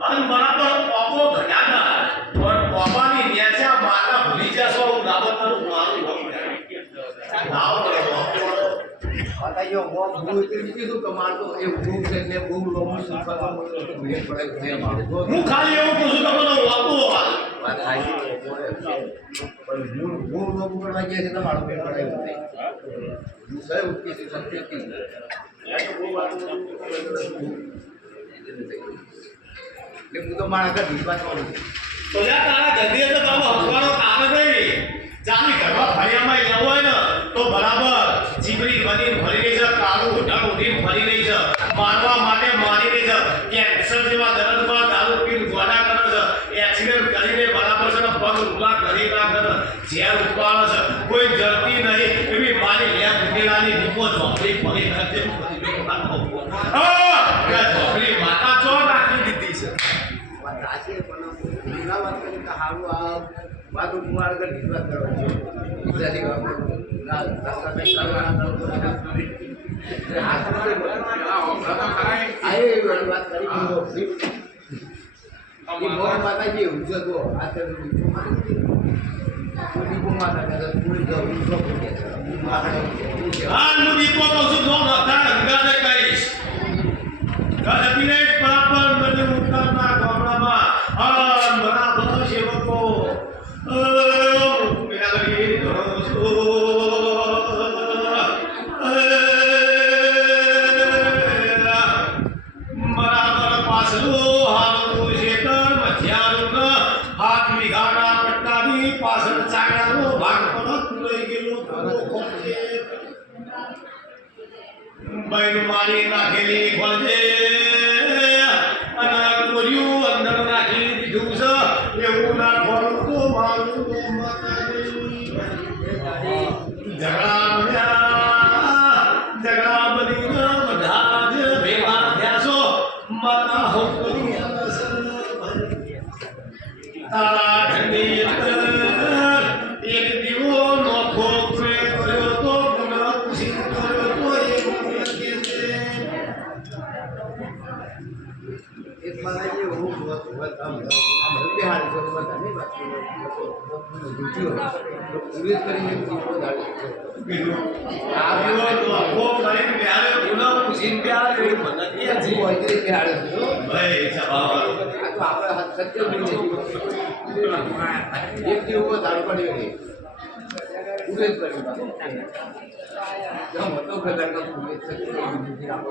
અને બરાબર ઓપો ઘટાના પણ ઓપાની ન્યાચા માના ભૂલી જશો નાબતનું મારું નાવ કરે बताइए वो भूल के किसी को मार दो एक भूल से ने भूल लो मुझे पता मुझे भूल पड़े है मार दो હું ખાલી એવું પૂછું તમને ઓપો बात आई पर भूल भूल लो पकड़वा के से मार पे पड़े होते दूसरे उसकी सत्य की या तो वो बात ले मुझे मारा का विश्वास वाली તો યા તારા ગંદીએ તો તારો હસવાનો તારે નહીં જામી ઘરમાં ફળિયામાં લેવો હોય ને તો બરાબર જીબરી બની ભરી રહી છે કાળું ઢળ ઉઠી ફરી રહી છે મારવા માટે મારી રહી છે કેન્સર જેવા દર્દમાં દારૂ પીને ગોડા કરે છે એક્સિડન્ટ કરીને બરાબર છે ને પગ રૂલા કરી ના કરે ઝેર ઉપાડે છે કોઈ જરતી નહીં એવી મારી લે ગુંડેલાની દીપો ઝોપડી ફરી કરતે ઝોપડી માતા ચો નાખી દીધી છે बात आशी है पण मीरा बात करी का हारू आ बात कुमार का विश्वास करो जैसे ना रास्ता पे करवाना तो हाथ में आए वाली बात करी कि वो माता जी उज्जत को हाथ पूरी को माता का पूरी जो उज्जत हो गया हां नु दीपो को सुनो माता गंगा ने कहिस गजबीने बराबर મને ઉતારના ગામડામાં આ બરાબર સેવકો મેરા ગરી દોસો બરાબર પાછલું હારું શેતર મધ્યાનું હાથ વિઘાના પટ્ટાની પાછળ ચાકડાનો ભાગ પરત લઈ ગયેલો બૈન મારી નાખેલી ખોલજે અને કોર્યું અંદર નાખી દીધું છે એવું ના ખોલું તો મારું ઝઘડા બનીને બધા જ ભેગા થયા છો માતા હોકરી તારા ઠંડી એક દીવો નોખો કર્યો તો પુનઃ ખુશી કર્યો તો एक माना ये वो बहुत हम बिहार से बता नहीं बात दूसरी हो तो पूरे करेंगे कि वो दाल आप लोग आपको भाई प्यारे पुनः खुशी प्यारे बनती है जी वो इतने बिहार से भाई सब तो आप हाथ सत्य बोले एक दिन वो दाल पड़ी गई पूरे करेंगे जो मतलब प्रकार का पूरे सत्य फिर आप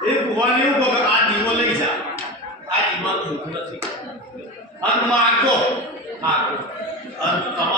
એ ભુવાની ઉપર આ દીવો લઈ જા આ દીવા દુખ નથી અન માગો અને તમારે